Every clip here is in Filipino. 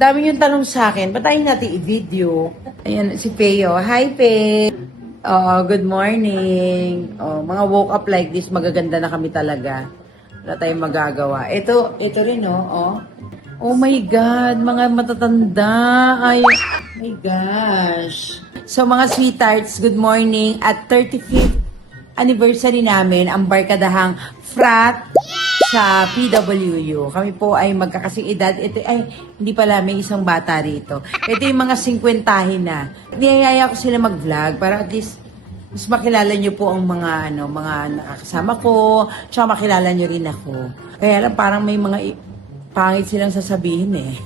Dami yung tanong sa akin, ba't tayo natin i-video? Ayan, si Peo. Hi, Peo! Oh, good morning. Oh, mga woke up like this, magaganda na kami talaga. Wala tayong magagawa. Ito rin, oh. Oh my God, mga matatanda. Ay, oh my gosh. So, mga sweethearts, good morning. At 35th anniversary namin, ang barkadahang frat sa PWU. Kami po ay magkakasing edad. Ito ay, hindi pala, may isang bata rito. Ito yung mga 50 na. Niyayaya ko sila mag-vlog para at least mas makilala nyo po ang mga nakakasama ko, tsaka makilala nyo rin ako. Kaya lang parang may mga pangit silang sasabihin eh.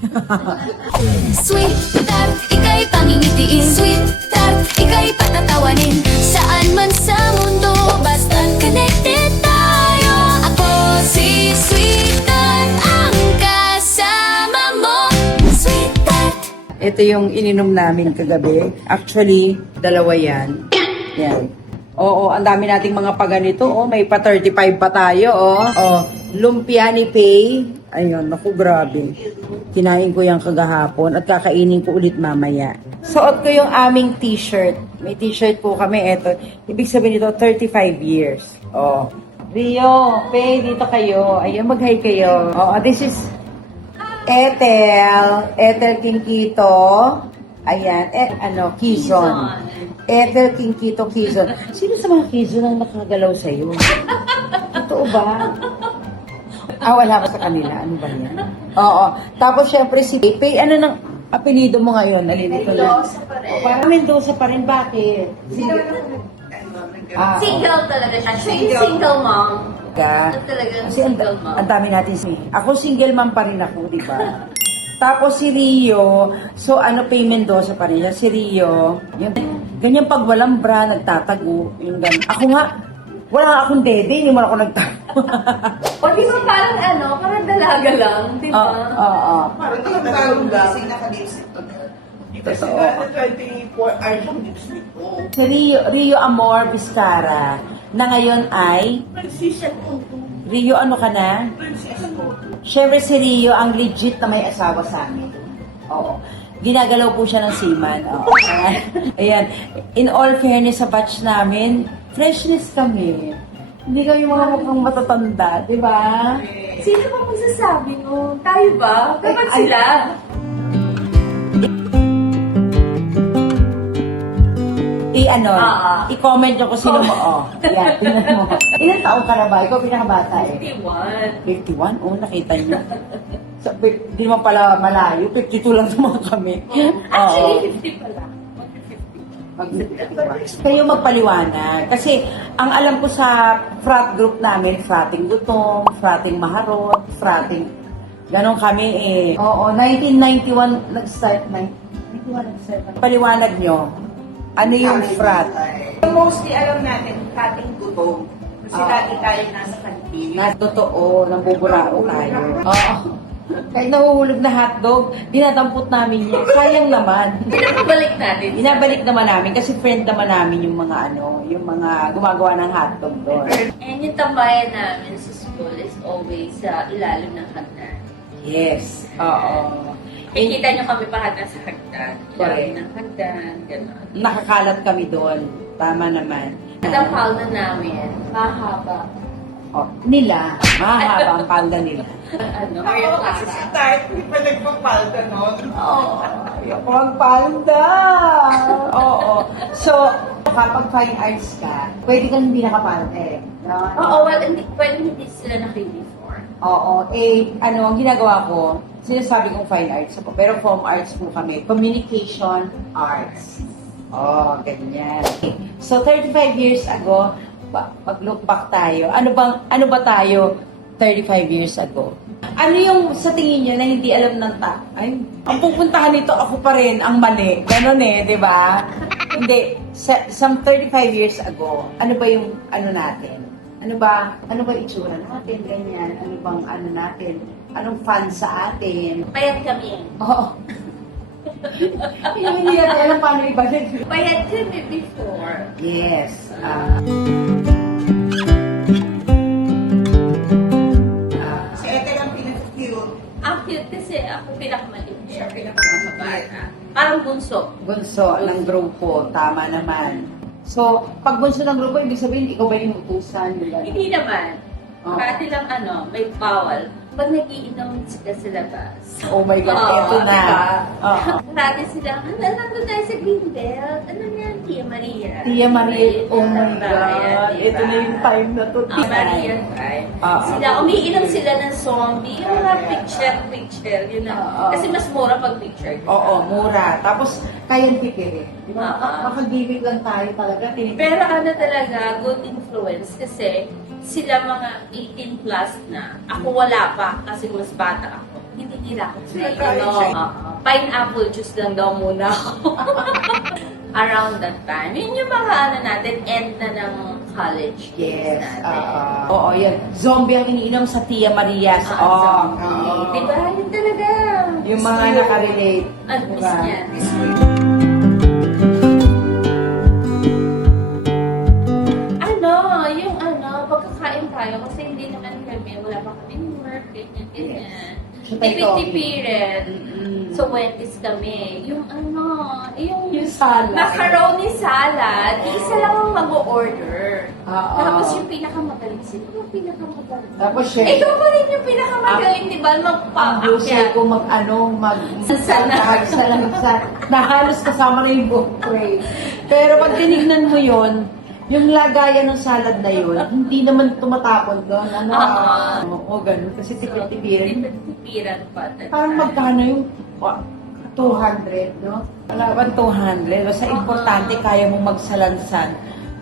Sweet tart, ika'y pangingitiin. Sweet tart, ika'y patatawanin. Saan man sa mundo, basta't connected tayo. Ako si Sweet Tart, ang kasama mo. Sweet Tart. Ito yung ininom namin kagabi. Actually, dalawa yan. Yan. Oo, ang dami nating mga paganito. Oh, may pa 35 pa tayo. Oh, lumpia ni Pay. Ayun, naku, grabe. Kinain ko yung kagahapon at kakainin ko ulit mamaya. Suot ko yung aming t-shirt. May t-shirt po kami. Ito. Ibig sabihin nito, 35 years. Oh. Rio, Pay, dito kayo. Ayun, mag-hi kayo. Oh, this is Ethel Kinkito. Ayan, Quezon. Ethel Kinkito, Quezon. Sino sa mga Quezon ang nakagalaw sa'yo? Totoo ba? Wala ka sa kanila. Ano ba yan? Oo. Tapos, syempre, si Pepe, ano nang apelido mo ngayon? Nalilito na. Mendoza pa rin. Parang Mendoza pa rin. Bakit? Single talaga siya. Siya yung single mom. Talagang Kasi single mom. ang dami natin. Ako single mom pa rin ako, di ba? Tapos si Rio, so Pay Mendoza pa rin siya. Si Rio, yung ganyan pag walang bra, nagtatago. Yung ganyan. Ako nga, wala akong dede, hindi mo ako nagtago. O di ba parang dalaga lang, di ba? Oo. Parang talagang gising naka-lipstick ko. Kasi Totoo. nga na 24 hours yung lipstick ko. Si Rio Amor Vizcara, na ngayon ay, Nagsisyan ko. Rio, ano ka na? Nagsisyan ko. Siyempre si Rio, ang legit na may asawa sa amin. Oo. Ginagalaw po siya ng seaman. Oo. Ayan. In all fairness sa batch namin, freshness kami. Hindi kami mga mukhang matatanda, di ba? Sino bang magsasabi mo? Tayo ba? Dapat sila. I-comment nyo kung sino mo. Yan, tingnan mo. Ilan taong ka na ba? Ikaw pinakabata eh. 51. 51? Oo, nakita nyo. Di naman pala malayo. 52 lang naman kami. Actually, 50 pala. Kayo magpaliwanag. Kasi, ang alam ko sa frat group namin, frating gutom, frating maharot, frating, ganon kami eh. Oo, 1991 nag-start. 1991 nag-start. Paliwanag nyo, ano yung frat? Mostly alam natin, kating gutom. Kasi lagi tayo nasa kantin. Na totoo, nambuburao tayo. Oo. Kahit nahuhulog na hotdog, dinadampot namin yun. Sayang naman. Pinapabalik natin. Inabalik naman namin kasi friend naman namin yung mga yung mga gumagawa ng hotdog doon. And yung tambayan namin sa school is always sa ilalim ng hagdan. Yes. Oo. Kikita nyo kami pahagan sa hagdan. Ilalim ng hagdan, gano'n. Nakakalat kami doon. Tama naman. At ang palda namin, mahaba. Oh, nila. Mahaba ang palda nila. Maria Oo, kasi Clara. si Tart, hindi pa nagpapalda noon. Ayoko magpalda. Oo. So, kapag fine arts ka, pwede kang hindi nakapalda eh. No? Oo, well, hindi sila naka-uniform. Oo. Ang ginagawa ko, sinasabi kong fine arts ako, pero foam arts po kami. Communication arts. Oh, ganyan. So, 35 years ago, mag-look back tayo. Ano ba tayo 35 years ago? Ano yung sa tingin nyo na hindi alam ng ang pupuntahan nito ako pa rin, ang mali. Ganon eh, di ba? Hindi. Some 35 years ago, ano ba yung natin? Ano ba itsura natin? Ganyan. Ano bang natin? Anong fan sa atin? Payat kami. Oo. Hindi natin alam paano ibalik. Payat kami before. Yes. Si Ethel ang pinaka-cute. Ang cute kasi ako pinakamaliit. Siya pinakamakabata. Parang bunso. Bunso ng grupo, tama naman. So, pag bunso ng grupo, ibig sabihin, ikaw ba yung utusan? Di ba? Hindi naman. Oo. Parati lang may bawal. Pag nagiinom sila sa labas. Oh my God, Oo, eto na. diba? Oo. Parati sila, nandun tayo sa Greenbelt. Ano yan, Tia Maria? Tia Maria, oh my Ayan, God. diba? Ito na yung time na to. Ah, Maria time. Oo. Sila, umiinom sila ng zombie. Yung mga picture, yun na. Oo. Kasi mas mura pag picture. Oo, mura. Tapos, kayang pipirin. Di ba? Oo. Makagibig lang tayo talaga. Pero ano talaga, good influence kasi sila mga 18 plus na. Ako wala pa kasi mas bata ako. Hindi nila ako. Pineapple juice lang daw muna ako. Around that time. Yun yung mga ano natin, end na ng college Yes. years natin. Oo, yan. Zombie ang iniinom sa Tia Maria. Zombie. Diba? Yun talaga. Yung mga nakarelate. Ano Diba? yan? Pagkakain tayo kasi hindi naman kami, wala pa kami work, ganyan. So, tayo Tipid-tipirin. Mm-mm. So, Wendy's kami. Yung yung salad. macaroni salad, isa lang ang mag-order. Oo. Tapos yung pinakamagaling, sino yung pinakamagaling? Tapos, chef. Ikaw pa rin yung pinakamagaling, di ba? Ang busay ko magsalansan. Nahalos kasama na yung book tray. Pero pag tinignan mo yon, yung lagayan ng salad na yun, hindi naman tumatapon doon. Oo, ganun. Kasi tipid-tipirin. Tipid-tipiran pa. Parang magkano yung 200, no? Wala ba 200? Basta importante kaya mong magsalansan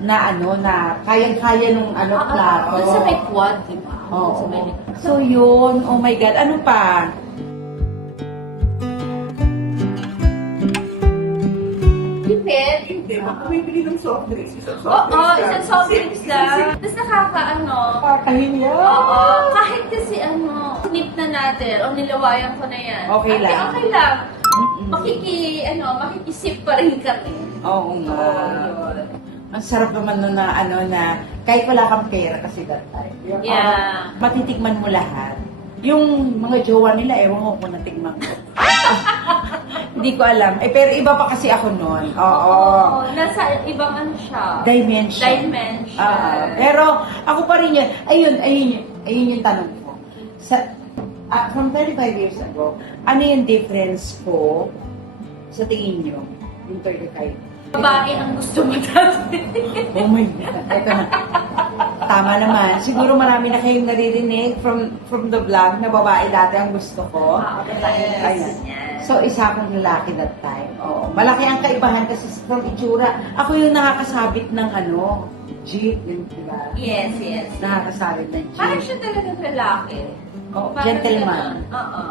na na kayang-kaya nung plato. Sa may quad, di ba? Oo. Sa may- So yun, oh my God, ano pa? Tipid. Hindi, bumibili ng soft drinks. Oo, isang soft drinks lang. Tapos Kakahinya. oo, kahit kasi snip na natin, o nilawayan ko na yan. Okay lang. Okay lang. Mm-mm. Makikisip pa rin kami. Oo nga. Ang sarap naman nun na kahit wala kang pera kasi that time. Yeah. Matitikman mo lahat. Yung mga jowa nila, ewan ko kung natikman ko. Hindi ko alam. Pero iba pa kasi ako noon. Oo. Nasa ibang siya. Dimension. Pero ako pa rin yan. Ayun yung tanong ko. From 35 years ago, ano yung difference ko sa tingin nyo? Yung 35. Babae ang gusto mo dati. Oh my God. Ito na. Tama naman. Siguro marami na kayong naririnig from the vlog na babae dati ang gusto ko. Ayun. So, isa akong lalaki that time. Oo. Malaki ang kaibahan kasi from itsura. Ako yung nakakasabit ng jeep. Yun, diba? Yes. Nakakasabit ng Parang jeep. siya talagang lalaki. Oh, Parang gentleman. ganun. Oo.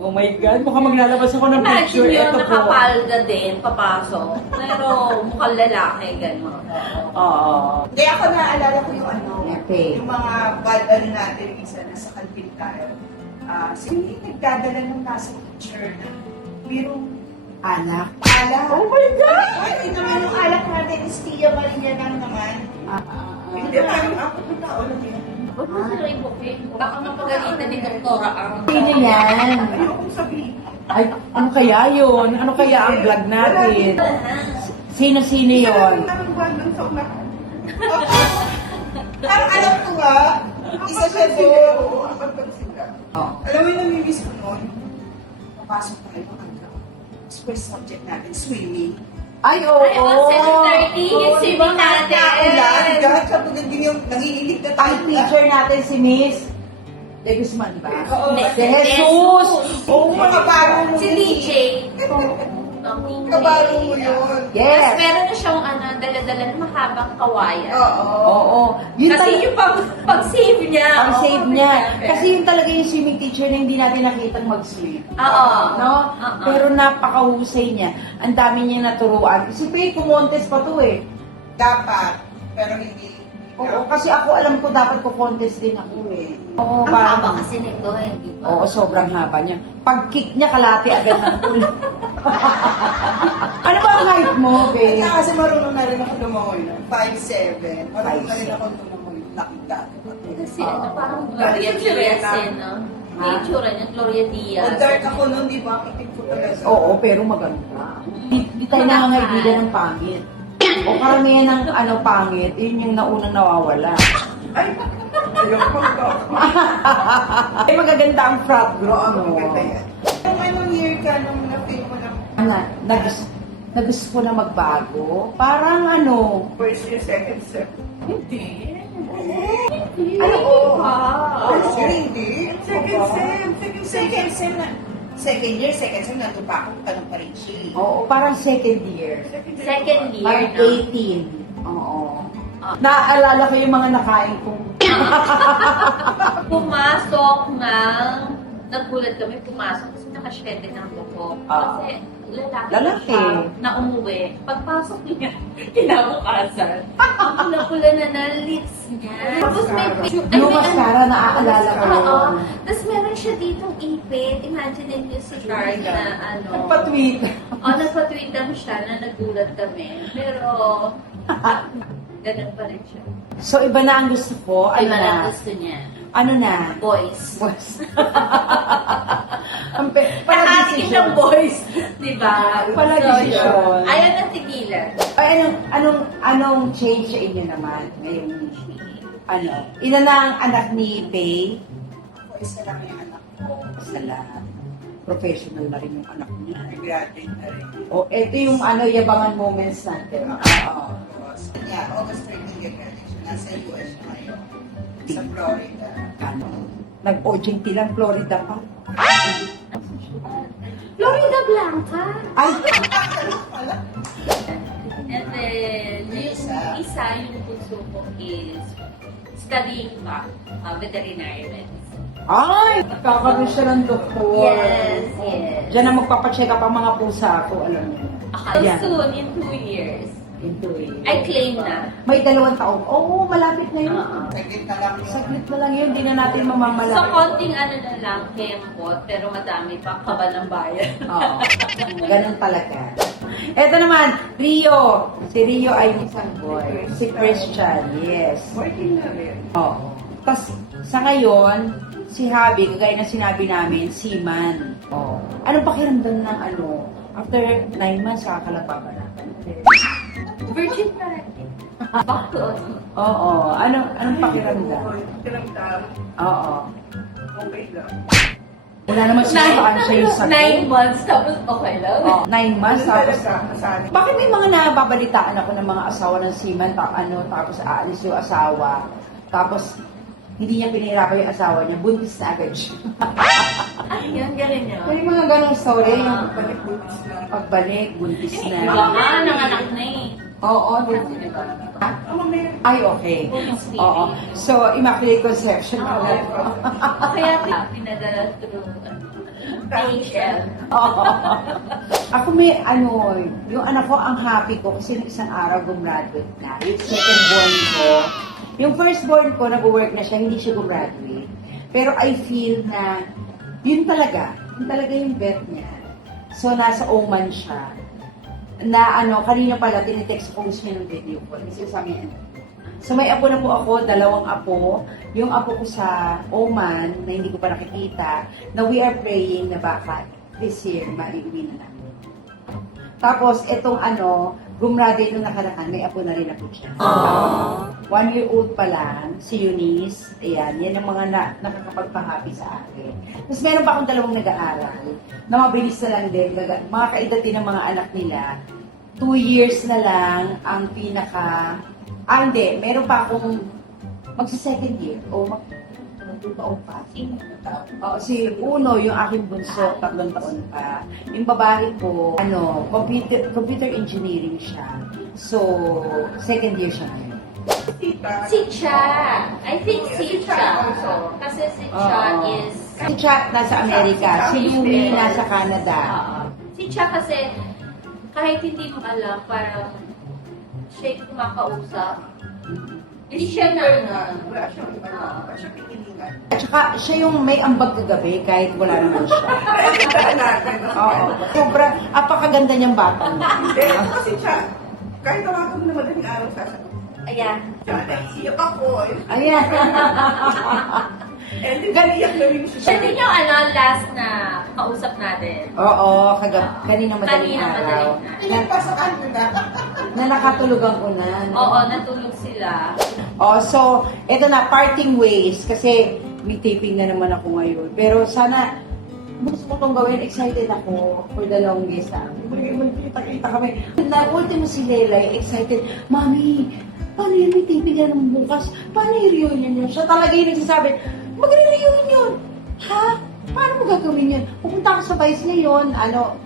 Oh my God. Mukhang maglalabas ako ng picture. Imagine yun, Ito po. nakapalda din, papasok. Pero mukhang lalaki, gano'n. Oo. Hindi, ako naaalala ko yung Okay. yung mga bad natin, isa na sa kantin tayo. Sige, nagdadala ng nasa picture na mayroong Anak. alak. Oh my God! Ay, ito naman yung alak natin is Tia Maria lang naman. Hindi, parang ako na tao lang yun. Huwag mo sila i-booking. Baka mapagalitan ni Doktora ang... Sino yan? Ayokong sabihin. Ay, ano kaya yun? Ano kaya ang vlog natin? Sino-sino yun? Parang buwan ng soklahan. Parang alam ko nga, isa siya doon. Oo, kapag sila. Oh. Alam mo yung namimiss ko noon? Papasok tayo ng hanggang. First subject natin, swimming. Ay, oo. Ay, 7:30, yung swimming natin. Dahil sa pagod din yung nanginginig na tayo. Ang teacher natin si Miss De Guzman ba? Oo. De Jesus! Oh my Kabaro mo Si yun. DJ. Kabaro mo yun. Tapos Yes! meron na siyang dala-dala na mahabang kawayan. Oo. Oo. Yun Kasi talaga, yung pag-save niya. ang oo, save niya. siyempre. Kasi yun talaga yung swimming teacher na hindi natin nakitang mag-swim. Oo. No? Oo. Pero napakahusay niya. Ang dami niya naturuan. Si Faye, kumontes pa to eh. Dapat. Pero hindi. Oo, kasi ako alam ko dapat ko contest din ako eh. Oo, Ang parang- haba kasi nito di ba? Oo, sobrang haba niya. Pag kick niya, kalati agad ng ulo. Ano ba ang height mo, babe? Kaya kasi marunong na rin ako lumangoy. 5'7". Marunong na rin ako lumangoy. Nakita. Kasi Oo. parang Dahil Gloria sa Diaz Serena. no? May itsura niya, Gloria Diaz. O dark ako noon, di ba? Itim po talaga. Oo, pero maganda. Di tayo nangangaibigan ng pangit. O karamihan ng pangit, yun yung naunang nawawala. Ay, ayoko ko. Ay, magaganda ang frat group, Oo, no? maganda yan. Nung anong year ka nung na-feel mo na Nagusto ko na magbago. Parang first year, second sem? Hindi. ano ko? First year, hindi? Second sem. Second sem na. Second year, second sem, nandun pa ako, tanong pa rin siya. Oo, parang second year. Second year Parang na. 18. Oo. Naaalala ko yung mga nakain kong Pumasok nagulat kami pumasok kasi nakasyete ng buko. Ah. Kasi lalaki, Lalaki. siya na umuwi. Pagpasok niya, kinabukasan, ang pula-pula na ng lips niya. Tapos may yung mascara, naaalala ko Oo. yun. Tapos meron siya ditong ipit. Imagine niyo si Char na Nagpa-tweet. nagpa-tweetan siya na nagulat kami. Pero, ganun pa rin siya. So, iba na ang gusto ko. Ano Iba na? na gusto niya. Ano na? Boys. Boys. Parang Nakahating ng boys. Diba? Pala desisyon. Ayaw na tigilan. Ay, anong change sa inyo naman ngayon? Ina na ang anak ni Faye? Ako, isa lang yung anak ko. Salamat. Professional na rin yung anak niya. Nag-graduate na rin. O, ito yung yabangan moments natin. Oo. Yeah, August 13 year graduation. Nasa US siya ngayon. Sa Florida. Nag-OJT lang, Florida pa. Florida Blanca. Ay, And then, yung isa, yung puso ko is studying pa, veterinary medicine. ay, kakaroon siya ng doktor. Yes, yes. Diyan na magpapacheck up ang mga pusa ko, alam niyo. So Yan. soon, in 2 years, Into it. I claim na. May 2 taon. Oo, malapit na yun. Saglit na lang yun. Saglit na lang yun, hindi na natin So, mamamalaki. konting na lang, kembot, pero madami pa kaba ng bayan. Oo, ganun talaga. Eto naman, Rio. Si Rio ay isang boy. Si Christian, yes. Working na rin. Oo. Tapos, sa ngayon, si Habi, kagaya na sinabi namin, seaman. Oo. Anong pakiramdam ng after 9 months, kakalapa ba natin? Virgin pa rin. Back to us. Oo. Anong pakiramdam? Pakiramdam, Oo. okay lang. Wala naman sinasaan siya yung sabi. 9 months, tapos okay lang. 9 months, Ano tapos talaga, masabi. bakit may mga nababalitaan ako ng mga asawa ng seaman, tapos aalis yung asawa, tapos hindi niya pinahirapan yung asawa niya, buntis na agad siya. Ay, yun, ganun yun. May mga ganong story, yung Balik-butis na. pagbalik, buntis na. Baka, nanganak na eh. Oo, Ha? Ay, okay. Oo. So, Immaculate Conception pala. Kaya pinadala through DHL. Oo. Ako may yung anak ko ang happy ko kasi nung isang araw gumraduate na. Yung second born ko. Yung first born ko, nag-work na siya, hindi siya gumraduate. Pero I feel na yun talaga yung birth niya. So, nasa Oman siya. Na kanina pala, tinitext ko gusto niya ng video call. Kasi sabi niya, so may apo na po ako, 2 apo. Yung apo ko sa Oman, na hindi ko pa nakikita, na we are praying na baka this year, maiuwi na namin. Tapos, itong gumraduate nung nakaraan, may apo na rin ako siya. 1-year-old pa lang, si Eunice. Ayan, yan ang mga nakakapagpa-happy sa akin. Tapos meron pa akong 2 nag-aaral, na mabilis na lang din. Mga kaedad din ng mga anak nila, 2 years na lang ang pinaka... hindi. Meron pa akong magsa-second year. O mag-2 pa. Oo, si Uno, yung aking bunso, 3 taon pa. Yung babae ko, computer engineering siya. So, second year siya ngayon. Si Cha. I think si Cha also. Kasi si Cha is... Si Cha nasa Amerika, si Yumi nasa Canada. Si Cha kasi, kahit hindi mo alam, parang siya yung kumakausap. Hindi siya Wala siyang iba na. Wala siyang pikilingan. At saka siya yung may ambag kagabi kahit wala naman siya. Oo. Sobra, apakaganda niyang bata. Kasi siya, kahit tawagan mo na madaling araw sasagot. Ayan. Siya, naiiyak ako. Ayan. Ganiyak na rin siya. Siya din yung last na kausap natin. Oo, kanina madaling Kanina araw. madaling na. Pinagpasakan ko na. Na nakatulugan ko na. Oo, natulog sila. Oh, so, eto na, parting ways. Kasi may taping na naman ako ngayon. Pero sana, gusto ko itong gawin. Excited ako for the longest. Kita kami. Na ultimo si Lelay, excited. Mami, paano yan? May taping na naman bukas. Paano i-reunion yun? Siya talaga yung nagsasabi, magre-reunion yun. Ha? Paano mo gagawin yun? Pupunta ka sa Vice ngayon,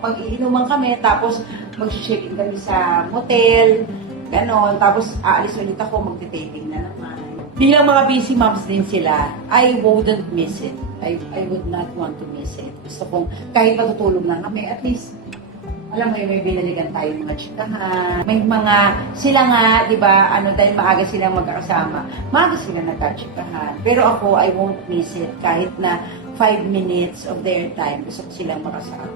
pag-iinuman kami, tapos mag-check-in kami sa motel, ganon. Tapos aalis ulit ako, magte-taping na naman. Bilang mga busy moms din sila, I wouldn't miss it. I would not want to miss it. Gusto kong kahit matutulog lang kami, at least, alam mo yun, may binaligan tayo mga chikahan. May mga, sila nga, di ba, dahil maaga silang magkakasama, maaga sila nagkachikahan. Pero ako, I won't miss it kahit na 5 minutes of their time, gusto ko silang makasama.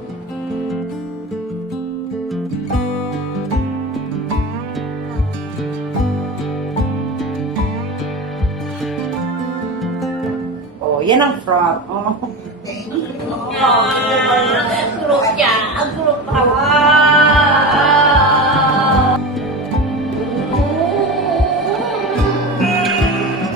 Oh, yan ang frog. Oh. Group niya. Ang group pa.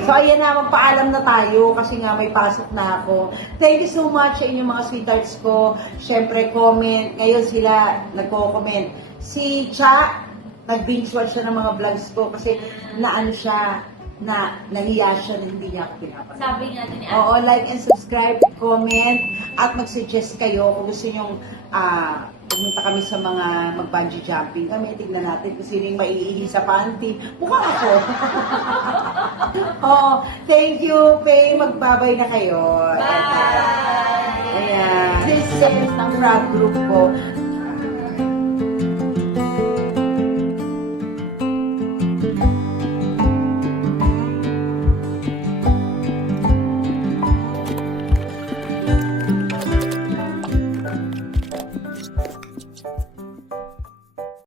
So, ayan na, magpaalam na tayo kasi nga may pasok na ako. Thank you so much sa inyong mga sweethearts ko. Siyempre, comment. Ngayon sila nagko-comment. Si Cha, nag-binge watch siya ng mga vlogs ko kasi siya, nahiya siya na hindi niya ako pinapanood. Sabi nga din ni Oo, like and subscribe, comment, at mag-suggest kayo kung gusto nyong pumunta kami sa mga mag-bungee jumping kami. Tignan natin kung sino yung maiihi sa panty. Mukhang ako. Oh, thank you, Faye. Magbabay na kayo. Bye! Ayan. This is ng frog group ko.